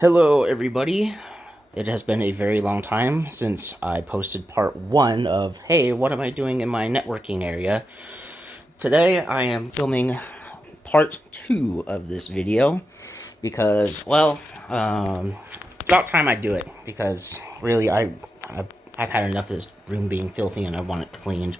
Hello everybody. It has been a very long time since I posted part 1 of, hey, what am I doing in my networking area? Today I am filming part 2 of this video because, well, about time I do it because really I've had enough of this room being filthy and I want it cleaned.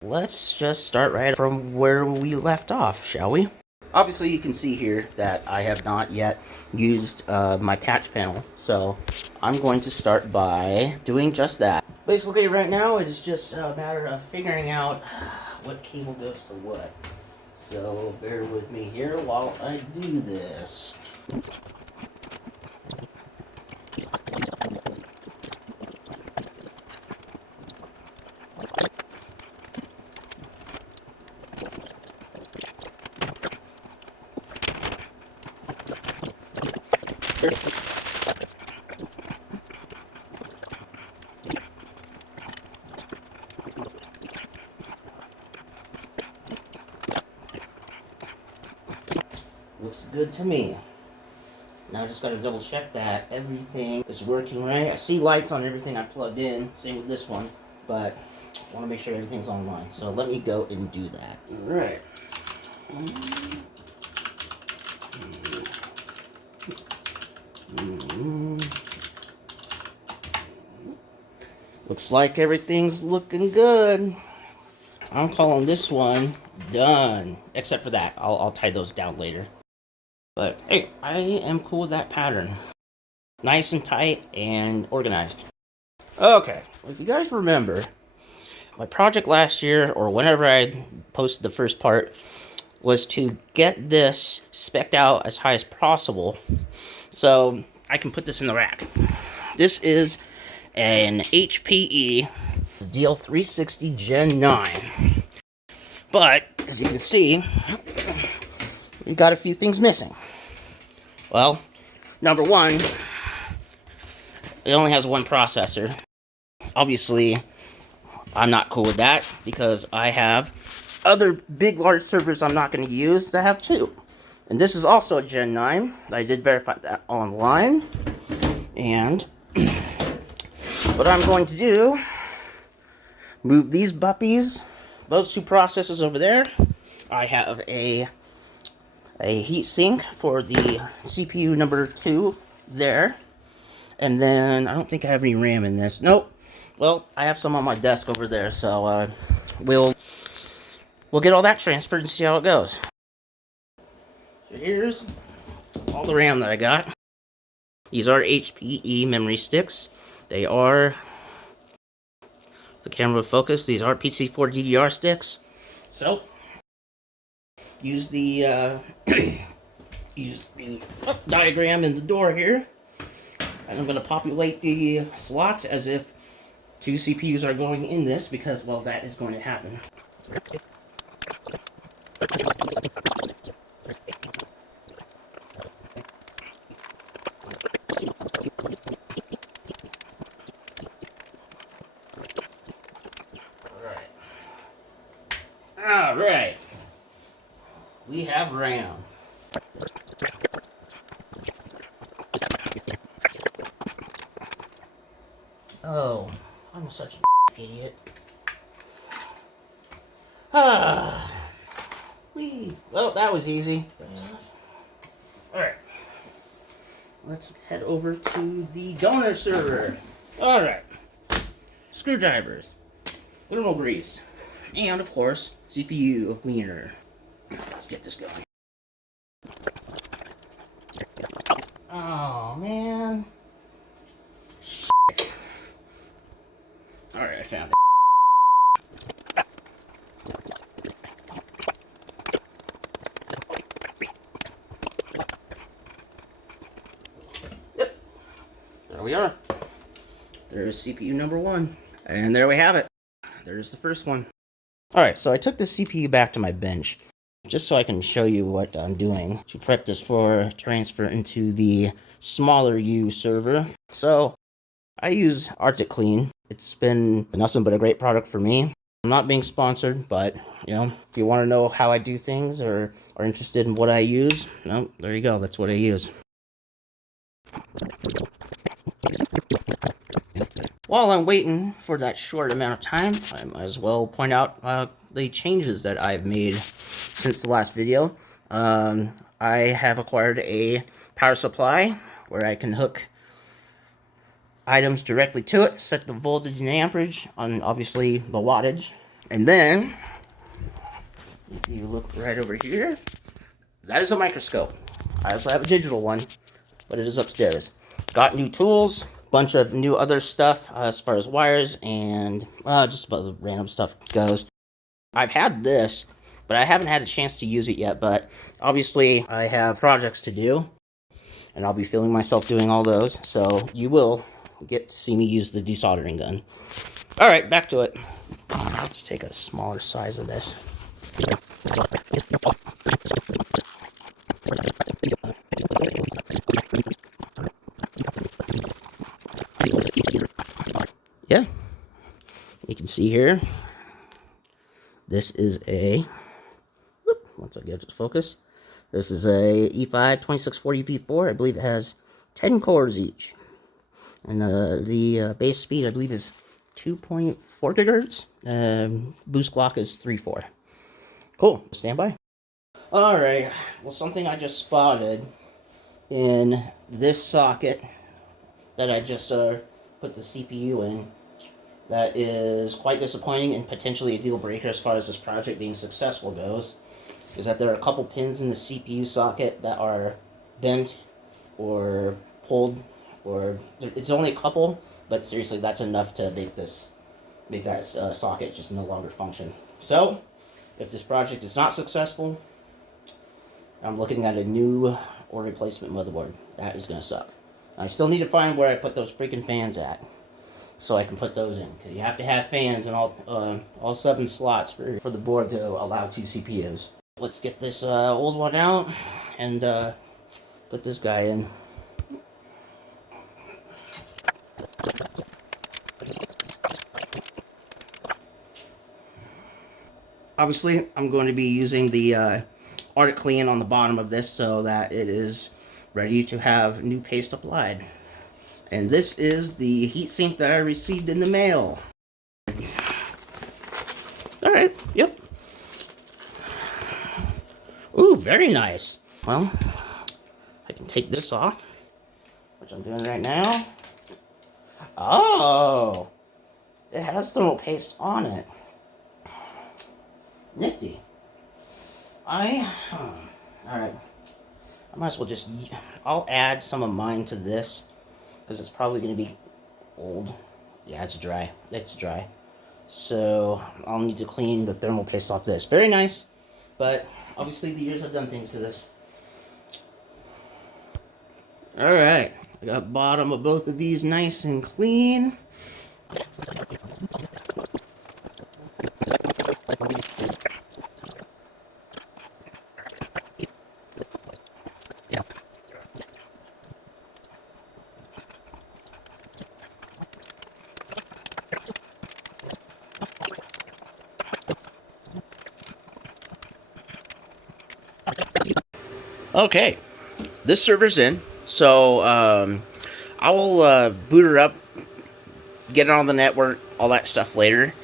Let's just start right from where we left off, shall we? Obviously, you can see here that I have not yet used my patch panel, so I'm going to start by doing just that. Basically, right now, it's just a matter of figuring out what cable goes to what. So, bear with me here while I do this. Looks good to me. Now I just gotta double check that everything is working right. I see lights on everything I plugged in, same with this one, but I want to make sure everything's online. So let me go and do that. Alright. Looks like everything's looking good. I'm calling this one done. Except for that. I'll tie those down later. But hey, I am cool with that pattern. Nice and tight and organized. Okay, well, if you guys remember, my project last year, or whenever I posted the first part, was to get this spec'd out as high as possible so I can put this in the rack. This is an HPE DL360 Gen9. But, as you can see, we've got a few things missing. Well, number one, it only has one processor. Obviously, I'm not cool with that because I have other big, large servers I'm not going to use that have two. And this is also a Gen 9. I did verify that online. And what I'm going to do, move these buppies, those two processors over there. I have a heat sink for the CPU number 2 there. And then I don't think I have any RAM in this. Nope. Well, I have some on my desk over there, so we'll get all that transferred and see how it goes. So here's all the RAM that I got. These are HPE memory sticks. They are, the camera will focus, these are PC4 DDR sticks. So use the diagram in the door here. And I'm going to populate the slots as if 2 CPUs are going in this because, well, that is going to happen. Alright. We have RAM. Oh, I'm such an idiot. Well, that was easy. Alright. Let's head over to the donor server. Alright. Screwdrivers. Thermal grease. And, of course, CPU cleaner. Let's get this going. Oh, man. Shit. Alright, I found it. Yep. There we are. There's CPU number 1. And there we have it. There's the first one. Alright, so I took the CPU back to my bench just so I can show you what I'm doing to prep this for transfer into the smaller U server. So I use Arctic Clean. It's been nothing but a great product for me. I'm not being sponsored, but you know, if you want to know how I do things or are interested in what I use, no, there you go. That's what I use. While I'm waiting for that short amount of time, I might as well point out the changes that I've made since the last video. I have acquired a power supply where I can hook items directly to it, set the voltage and amperage on obviously the wattage, and then if you look right over here, that is a microscope. I also have a digital one, but it is upstairs. Got new tools, bunch of new other stuff as far as wires and just about the random stuff goes. I've had this, but I haven't had a chance to use it yet, but obviously I have projects to do, and I'll be feeling myself doing all those, so you will get to see me use the desoldering gun. Alright, back to it. Let's take a smaller size of this. Yeah, you can see here, this is a, once I get it to focus, this is a E5 2640 V4. I believe it has 10 cores each. And the base speed, I believe, is 2.4 gigahertz. Boost clock is 3.4. Cool, stand by. Alright, well, something I just spotted in this socket that I just put the CPU in that is quite disappointing and potentially a deal breaker as far as this project being successful goes, is that there are a couple pins in the CPU socket that are bent or pulled, or it's only a couple, but seriously, that's enough to make that socket just no longer function. So, if this project is not successful, I'm looking at a new or replacement motherboard. That is going to suck. I still need to find where I put those freaking fans at, so I can put those in. Because you have to have fans in all 7 slots for the board to allow 2 CPUs. Let's get this old one out and put this guy in. Obviously, I'm going to be using the Arctic Clean on the bottom of this so that it is ready to have new paste applied. And this is the heatsink that I received in the mail. Alright, yep. Ooh, very nice. Well, I can take this off, which I'm doing right now. Oh, it has thermal paste on it. Nifty. Alright. I might as well just, I'll add some of mine to this, because it's probably going to be old. Yeah, it's dry. It's dry. So, I'll need to clean the thermal paste off this. Very nice, but obviously the years have done things to this. Alright, I got bottom of both of these nice and clean. Okay, this server's in, so I will boot her up, get it on the network, all that stuff later.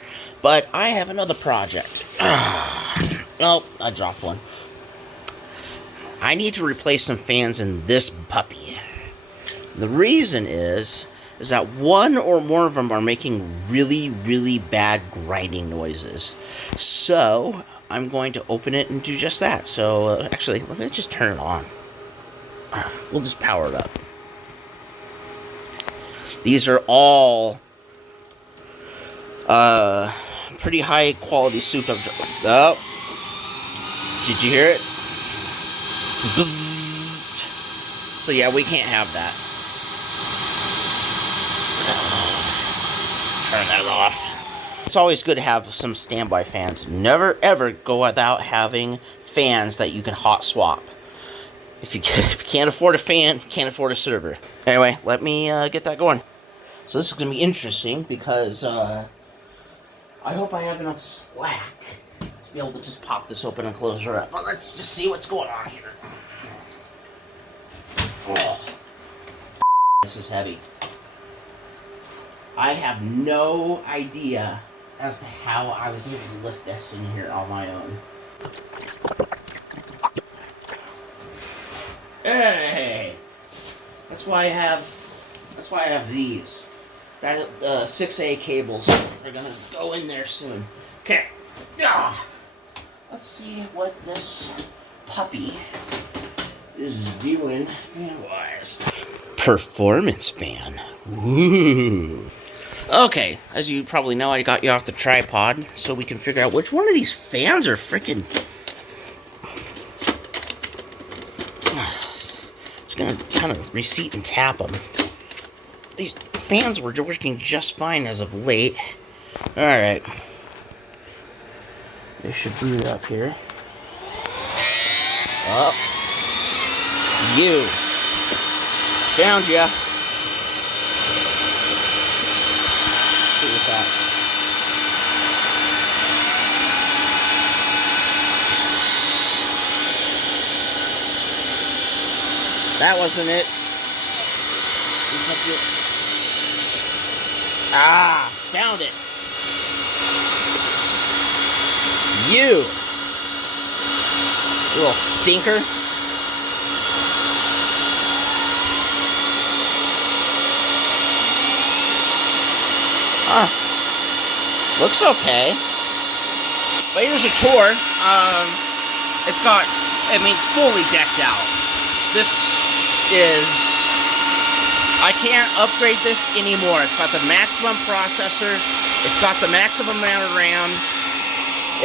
But I have another project. Oh, I dropped one. I need to replace some fans in this puppy. The reason is that one or more of them are making really, really bad grinding noises. So I'm going to open it and do just that. So actually, let me just turn it on. We'll just power it up. These are all pretty high quality souped up. Oh, did you hear it? Bzzzt. So yeah, we can't have that. Turn that off. It's always good to have some standby fans. Never ever go without having fans that you can hot swap. If you can't afford a fan, can't afford a server. Anyway, let me get that going. So this is going to be interesting because I hope I have enough slack to be able to just pop this open and close her up. But let's just see what's going on here. Oh. This is heavy. I have no idea as to how I was able to lift this in here on my own. Hey, that's why I have these. That 6A cables are gonna go in there soon. Okay. Let's see what this puppy is doing fan-wise. Performance fan. Woo. Okay, as you probably know, I got you off the tripod so we can figure out which one of these fans are freaking. It's gonna kind of reseat and tap them. These fans were working just fine as of late. Alright. They should boot up here. Up. You. Found ya. See what's that. That wasn't it. Ah, found it. You little stinker. Looks okay. But here's a tour. It's fully decked out. This is, I can't upgrade this anymore. It's got the maximum processor. It's got the maximum amount of RAM.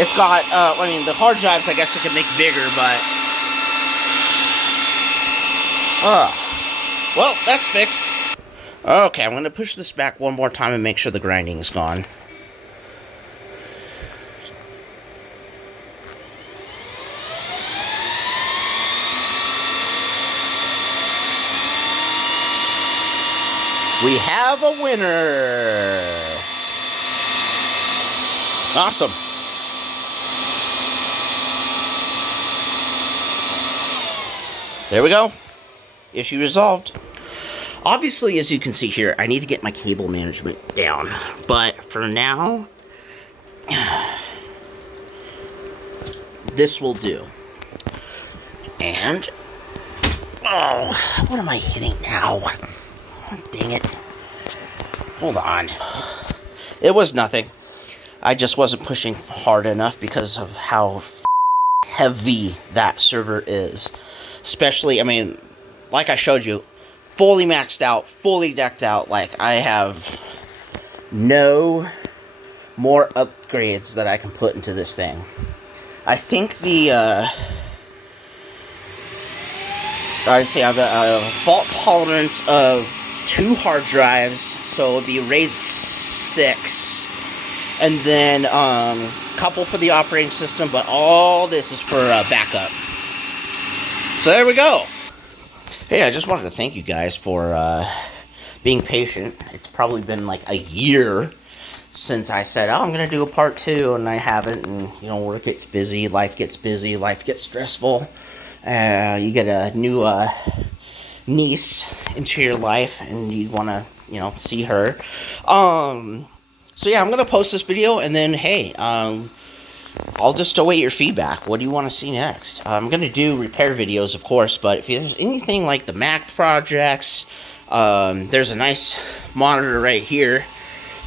It's got, the hard drives, I guess it could make bigger, but... well, that's fixed. Okay, I'm going to push this back one more time and make sure the grinding is gone. We have a winner! Awesome. There we go. Issue resolved. Obviously, as you can see here, I need to get my cable management down. But for now, this will do. And, oh, what am I hitting now? Oh, dang it. Hold on. It was nothing. I just wasn't pushing hard enough because of how heavy that server is. Especially, like I showed you, fully maxed out, fully decked out. Like, I have no more upgrades that I can put into this thing. I think the, I'd say I have a fault tolerance of 2 hard drives, so it would be RAID 6, and then a couple for the operating system, but all this is for backup. So there we go. Hey, I just wanted to thank you guys for being patient. It's probably been like a year since I said, oh, I'm going to do a part 2, and I haven't, and, work gets busy, life gets stressful. You get a new niece into your life, and you want to, see her. So yeah, I'm going to post this video, and then, hey, I'll just await your feedback. What do you want to see next? I'm going to do repair videos, of course, but if there's anything like the Mac projects, there's a nice monitor right here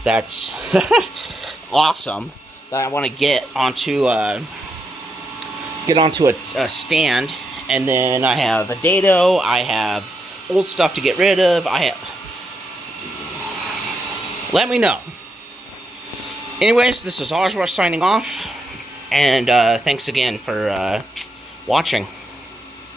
that's awesome that I want to get onto a stand. And then I have a dado, I have old stuff to get rid of, let me know. Anyways, this is Oshwah signing off, and thanks again for watching.